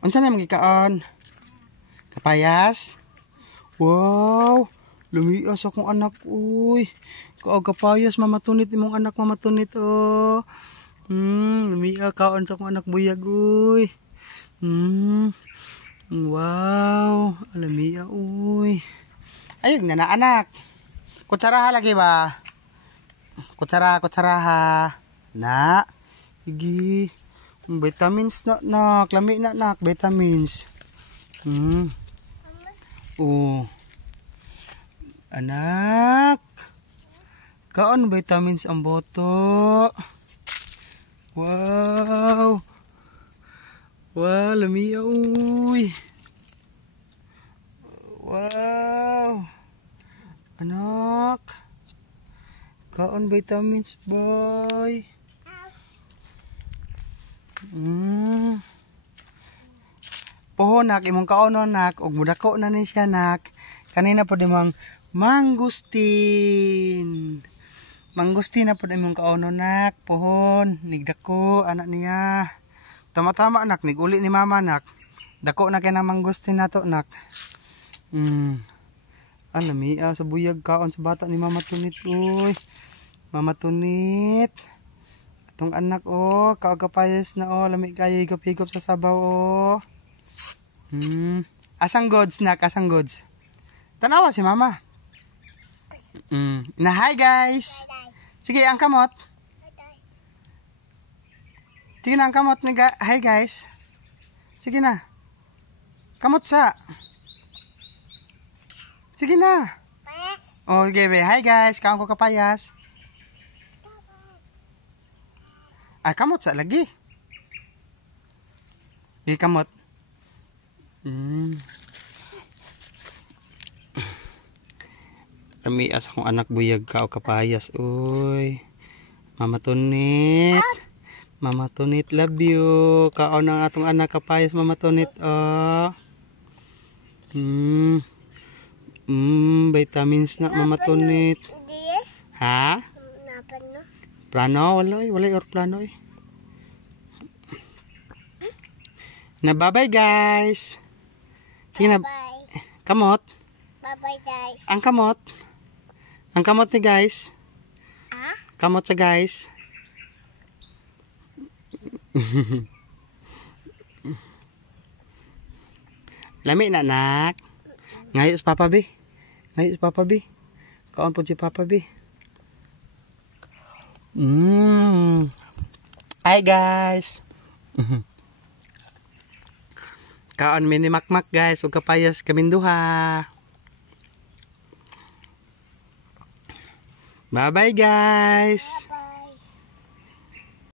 Unsa na magikaon? Kapayas? Wow! Lumias akong anak, uy. Kaog kapayas, mamatunit imong anak, mamatunit, oh. Lumias kaon sa akong anak buyag, uy. Wow! Lumias, uy. Ayun na anak. Kutsaraha lagi ba? Kutsaraha. Na. Igi. Vitamins na nak. Lami na nak. Vitamins. Oh. Anak. Kaon vitamins ang boto. Wow. Wow. Lami uy. Wow. Anak. Kaon vitamins boy. Poho nak imong kaonon nak og mudako na ni siya nak. Kanina po dimang mangustin. Mangustin na po imong kaonon nak. Pohon nigdako anak niya. Tama-tama nak niguli ni mama nak. Dako na kay na mangustin nato nak. Alami sa buyag kaon sa bata ni Mama Tunit uy. Mama Tunit. Atong anak oh, kaog kapayas na oh, lami kayo higop-higop sa sabaw oh. Asang gods nak, asang gods. Tanawa si Mama. Na hi guys. Sige, ang kamot. Sige na ang kamot ni hi guys. Sige na. Kamot sa. Sige na. Oh, okay, hi guys. Kaon ko kapayas. Ay, kamot sa lagi. Di kamot. Lamias akong anak buyag ka o kapayas. Uy. Mama Tunit. Mama Tunit, love you. Kaon ang atong anak kapayas, Mama Tunit. Oh. Vitamins na, Mama Tunit. Ha? Plano? Walay or plano eh. Na bye-bye guys. Sige na. Kamot. Bye-bye guys. Ang kamot. Ang kamot ni guys. Kamot sa guys. Lami na nak. Ngayos Papa B. Ngayos Papa B. Kaon po si Papa B. Hi guys. Kaon mini makmak guys, ug kapayas kaminduha. Bye bye guys.